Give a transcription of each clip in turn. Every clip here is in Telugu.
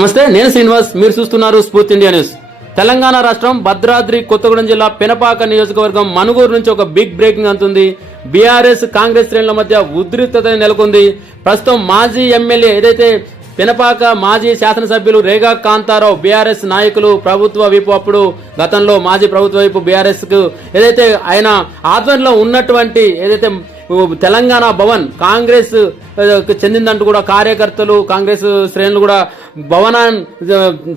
నమస్తే, నేను శ్రీనివాస్. మీరు చూస్తున్నారు స్ఫూర్తి ఇండియా న్యూస్. తెలంగాణ రాష్ట్రం భద్రాద్రి కొత్తగూడెం జిల్లా పెనపాక నియోజకవర్గం మనుగూరు నుంచి ఒక బిగ్ బ్రేకింగ్ అందుతుంది. బీఆర్ఎస్ కాంగ్రెస్ శ్రేణుల మధ్య ఉద్రిక్తత నెలకొంది. ప్రస్తుతం మాజీ ఎమ్మెల్యే ఏదైతే పెనపాక మాజీ శాసనసభ్యులు రేగా కాంతారావు బీఆర్ఎస్ నాయకులు ప్రభుత్వ వైపు అప్పుడు గతంలో మాజీ ప్రభుత్వ వైపు బీఆర్ఎస్ కు ఏదైతే ఆయన ఆధ్వర్యంలో ఉన్నటువంటి ఏదైతే తెలంగాణ భవన్ కాంగ్రెస్ చెందిందంటూ కూడా కార్యకర్తలు కాంగ్రెస్ శ్రేణులు కూడా భవనాన్ని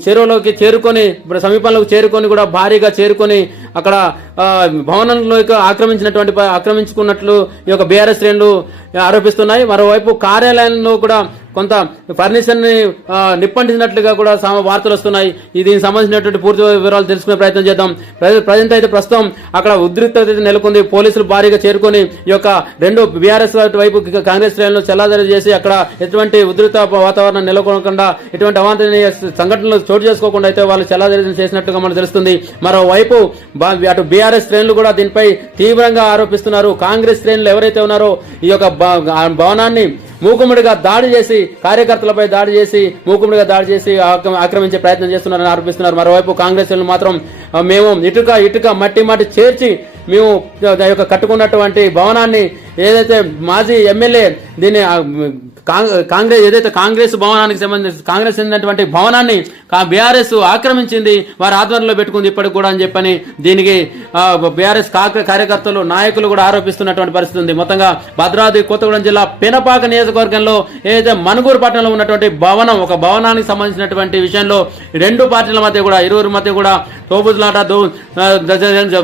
చెరువులోకి చేరుకొని సమీపంలోకి చేరుకొని కూడా భారీగా చేరుకొని అక్కడ భవనంలోకి ఆక్రమించుకున్నట్లు ఈ యొక్క బీఆర్ఎస్ శ్రేణులు ఆరోపిస్తున్నాయి. మరోవైపు కార్యాలయంలో కూడా కొంత ఫర్నిచర్ ని నిప్పంటించినట్లుగా కూడా వార్తలు వస్తున్నాయి. దీనికి సంబంధించినటువంటి పూర్తి వివరాలు తెలుసుకునే ప్రయత్నం చేద్దాం. ప్రజెంట్ అయితే ప్రస్తుతం అక్కడ ఉద్రిక్తత నెలకొంది. పోలీసులు భారీగా చేరుకొని ఈ యొక్క రెండు బీఆర్ఎస్ వైపు కాంగ్రెస్ శ్రేణులు చెల్లాదరి చేసి అక్కడ ఎటువంటి ఉద్రిక్త వాతావరణం నెలకొనకుండా ఎటువంటి అవాంఛనీయ సంఘటనలు చోటు చేసుకోకుండా అయితే వాళ్ళు చెల్లాదరి చేసినట్టుగా మనకు తెలుస్తుంది. మరోవైపు అటు బీఆర్ఎస్ శ్రేణులు కూడా దీనిపై తీవ్రంగా ఆరోపిస్తున్నారు. కాంగ్రెస్ శ్రేణులు ఎవరైతే ఉన్నారో ఈ యొక్క భవనాన్ని మూకుముడిగా దాడి చేసి కార్యకర్తలపై దాడి చేసి మూకుముడిగా దాడి చేసి ఆక్రమించే ప్రయత్నం చేస్తున్నారని ఆరోపిస్తున్నారు. మరోవైపు కాంగ్రెస్ మాత్రం మేము ఇటుక మట్టి చేర్చి మేము యొక్క కట్టుకున్నటువంటి భవనాన్ని ఏదైతే మాజీ ఎమ్మెల్యే దీన్ని కాంగ్రెస్ ఏదైతే కాంగ్రెస్ భవనానికి సంబంధించి కాంగ్రెస్ చెందినటువంటి భవనాన్ని బీఆర్ఎస్ ఆక్రమించింది, వారి ఆధ్వర్యంలో పెట్టుకుంది ఇప్పటికి కూడా అని చెప్పని దీనికి బీఆర్ఎస్ కార్యకర్తలు నాయకులు కూడా ఆరోపిస్తున్నటువంటి పరిస్థితి ఉంది. మొత్తంగా భద్రాద్రి కొత్తగూడెం జిల్లా పెనపాక నియోజకవర్గంలో ఏదైతే మనుగూరు పట్టణంలో ఉన్నటువంటి భవనం ఒక భవనానికి సంబంధించినటువంటి విషయంలో రెండు పార్టీల మధ్య కూడా ఇరువురి మధ్య కూడా తోబులాట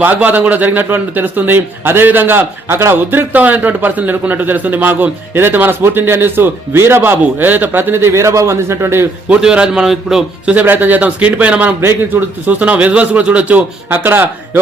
వాగ్వాదం కూడా జరిగినటువంటి తెలుస్తుంది. అదేవిధంగా అక్కడ ఉద్రిక్తమైనటువంటి పరిస్థితులు నెలకొన్నట్టు తెలుస్తుంది. మాకు ఏదైతే మన స్ఫూర్తి ఇండియా న్యూస్ వీరబాబు ఏదైతే ప్రతినిధి వీరబాబు అందించినటువంటి పూర్తి వివరాలు మనం ఇప్పుడు చూసే ప్రయత్నం చేద్దాం. స్క్రీన్ పైన మనం బ్రేకింగ్ చూస్తున్నాం, విజువల్స్ కూడా చూడొచ్చు. అక్కడ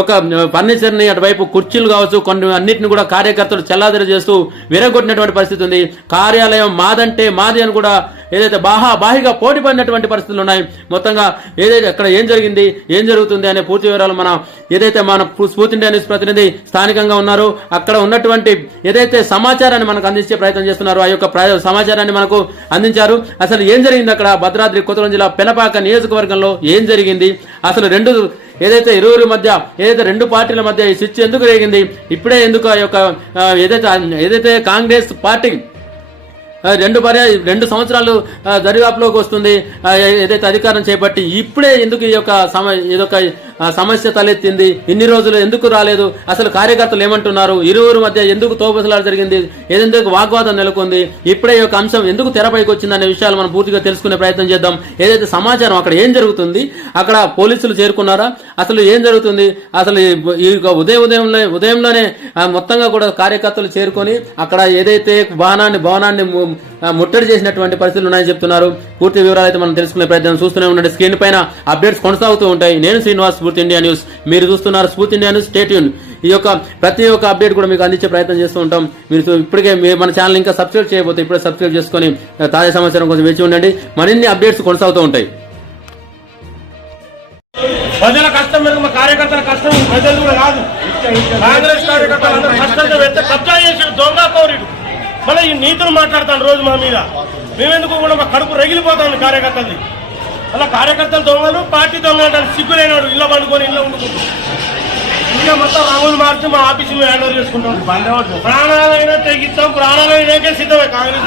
ఒక ఫర్నిచర్ ని అటువైపు కుర్చీలు కావచ్చు కొన్ని అన్నింటిని కూడా కార్యకర్తలు చెల్లాదరి చేస్తూ విరగొట్టినటువంటి పరిస్థితి ఉంది. కార్యాలయం మాదంటే మాది అని కూడా ఏదైతే బాహిగా పోటీ పడినటువంటి పరిస్థితులు ఉన్నాయి. మొత్తంగా ఏదైతే అక్కడ ఏం జరిగింది ఏం జరుగుతుంది అనే పూర్తి వివరాలు మన ఏదైతే మన స్ఫూర్తి ఇండియా న్యూస్ ప్రతినిధి స్థానికంగా ఉన్నారో అక్కడ ఉన్నటువంటి ఏదైతే సమాచారాన్ని మనకు అందించే ప్రయత్నం చేస్తున్నారో ఆ యొక్క సమాచారాన్ని మనకు అందించారు. అసలు ఏం జరిగింది అక్కడ భద్రాద్రి కొత్తగూడెం జిల్లా పెనపాక నియోజకవర్గంలో ఏం జరిగింది, అసలు ఏదైతే ఇరువురి మధ్య ఏదైతే రెండు పార్టీల మధ్య ఈ స్విచ్ ఎందుకు రేగింది, ఇప్పుడే ఎందుకు ఆ యొక్క ఏదైతే కాంగ్రెస్ పార్టీ 2 సంవత్సరాలు దరిదాపులోకి వస్తుంది ఏదైతే అధికారం చేపట్టి ఇప్పుడే ఎందుకు ఇదొక సమస్య తలెత్తింది, ఇన్ని రోజులు ఎందుకు రాలేదు, అసలు కార్యకర్తలు ఏమంటున్నారు, ఇరువురు మధ్య ఎందుకు తోబసలాట జరిగింది, ఎందుకు వాగ్వాదం నెలకొంది, ఇప్పుడే ఈ యొక్క అంశం ఎందుకు తెరపైకి వచ్చింది అనే విషయాలు మనం పూర్తిగా తెలుసుకునే ప్రయత్నం చేద్దాం. ఏదైతే సమాచారం అక్కడ ఏం జరుగుతుంది, అక్కడ పోలీసులు చేరుకున్నారా, అసలు ఏం జరుగుతుంది, అసలు ఈ ఉదయంలోనే మొత్తంగా కూడా కార్యకర్తలు చేరుకొని అక్కడ ఏదైతే భవనాన్ని ముట్టడి చేసినటువంటి పరిస్థితులు ఉన్నాయని చెప్తున్నారు. పూర్తి వివరాలు అయితే మనం తెలుసుకునే ప్రయత్నం చూస్తూనే ఉండండి. స్క్రీన్ పైన అప్డేట్స్ కొనసాగుతూ ఉంటాయి. నేను శ్రీనివాస్, స్ఫూర్తి ఇండియా న్యూస్. మీరు చూస్తున్నారు స్ఫూర్తి ఇండియా న్యూస్. Stay tune. ఈ యొక్క ప్రతి ఒక్క అప్డేట్ కూడా మీకు అందించే ప్రయత్నం చేస్తూ ఉంటాం. మీరు ఇప్పటికే మన ఛానల్ ఇంకా సబ్స్క్రైబ్ చేయబోతే ఇప్పుడే సబ్స్క్రైబ్ చేసుకుని తాజా సమాచారం కోసం వేచి ఉండండి. మరిన్ని అప్డేట్స్ కొనసాగుతూ ఉంటాయి. ప్రజల కష్టం మీద మా కార్యకర్తల కష్టం ప్రజలు కూడా కాదు. కాంగ్రెస్ కార్యకర్తలు కష్టంతో వెళ్తే కబ్జా చేసాడు దొంగ కౌరుడు. మళ్ళీ ఈ నీతులు మాట్లాడతాను రోజు మా మీద. మేమెందుకు కూడా మా కడుపు రగిలిపోతాను కార్యకర్తలది. అలా కార్యకర్తలు దొంగలు పార్టీ దొంగ అంటారు. సిగ్గులేనాడు ఇళ్ళ పండుకొని ఇళ్ళ ఉండుకుంటాం. ఇంకా మొత్తం రంగులు మార్చి మా ఆఫీస్ మేము హ్యాండ్ ఓవర్ చేసుకుంటాం. ప్రాణాలైనా తెగిస్తాం, ప్రాణాలైనాకే సిద్ధమే కాంగ్రెస్.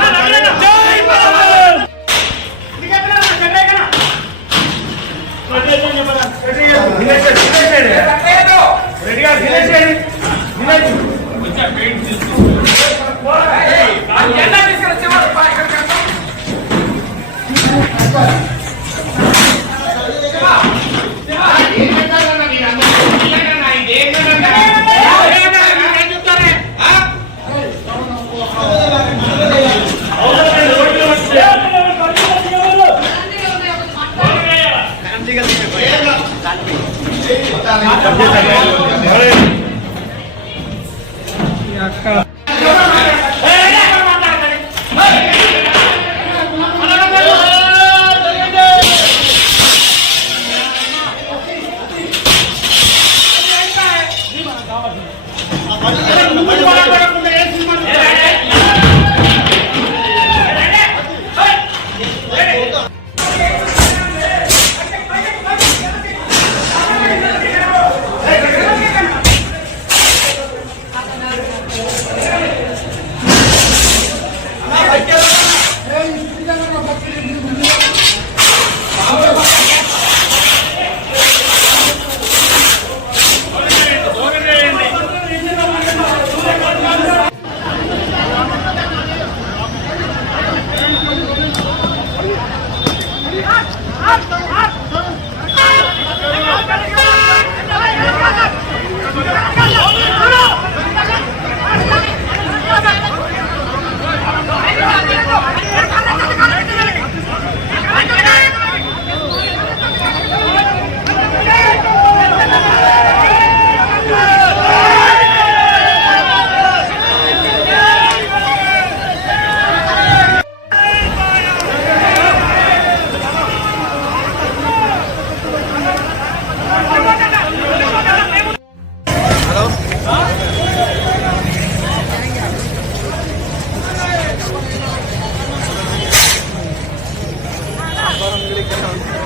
కార్యకర్తలు